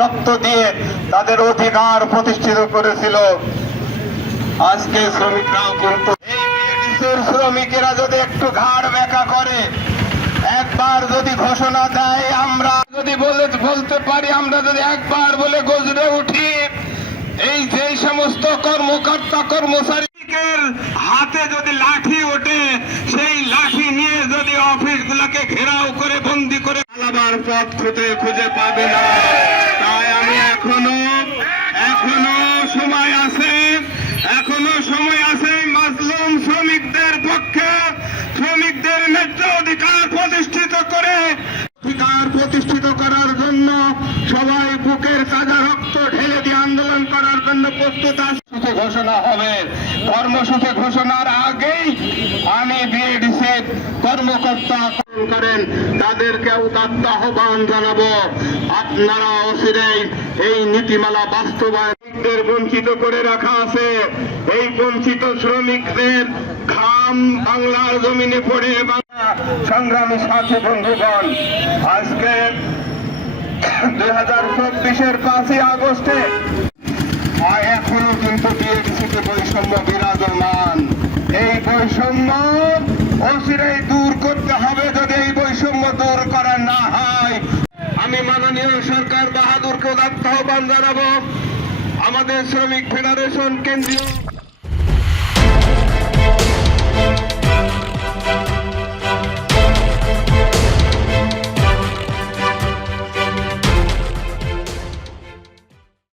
রক্ত দিয়ে তাদের অধিকার প্রতিষ্ঠিত করেছিল। আজকে শ্রমিকরাও কিন্তু শ্রমিকেরা যদি একটু ঘাড় ব্যাকা করে, একবার যদি ঘোষণা দেয়, আমরা যদি বলতে পারি, আমরা যদি একবার বলে গর্জে উঠি, এই যে সমস্ত কর্মকর্তা কর্মচারীদের হাতে যদি লাঠি ওঠে, সেই লাঠি নিয়ে যদি অফিসগুলোকে ঘেরাও করে বন্দি করে পালাবার পথ খুঁজে পাবে না। তাই আমি এখনো সময় আছে মাজলুম শ্রমিকদের পক্ষে, শ্রমিকদের ন্যায্য অধিকার প্রতিষ্ঠিত করার জন্য সবাই বুকের তাজা রক্ত ঢেলে দিয়ে আন্দোলন করার জন্য প্রস্তুত আছে। ঘোষণা হবে, কর্মসূচি ঘোষণার আগেই আমি বিএডিসির কর্মকর্তা করেন তাদেরকে উদাত্ত আহ্বান জানাবো, আপনারা অচিরেই এই নীতিমালা বাস্তবায়নের বঞ্চিত করে রাখা আছে। এই বঞ্চিত শ্রমিকদের ঘাম বাংলার জমিনে পড়ে। সংগ্রামী সাথী বন্ধুগণ, আজকে 2024-এর 5ই আগস্টে এখনো কিন্তু বিএডিসিতে বৈষম্য বিরাজমান। এই বৈষম্য অচিরেই দূর করতে হবে। যদি এই বৈষম্য দূর করা না হয়, আমি মাননীয় সরকার বাহাদুরকে উদাত্ত আহ্বান জানাবো। আমাদের শ্রমিক ফেডারেশন কেন্দ্রীয়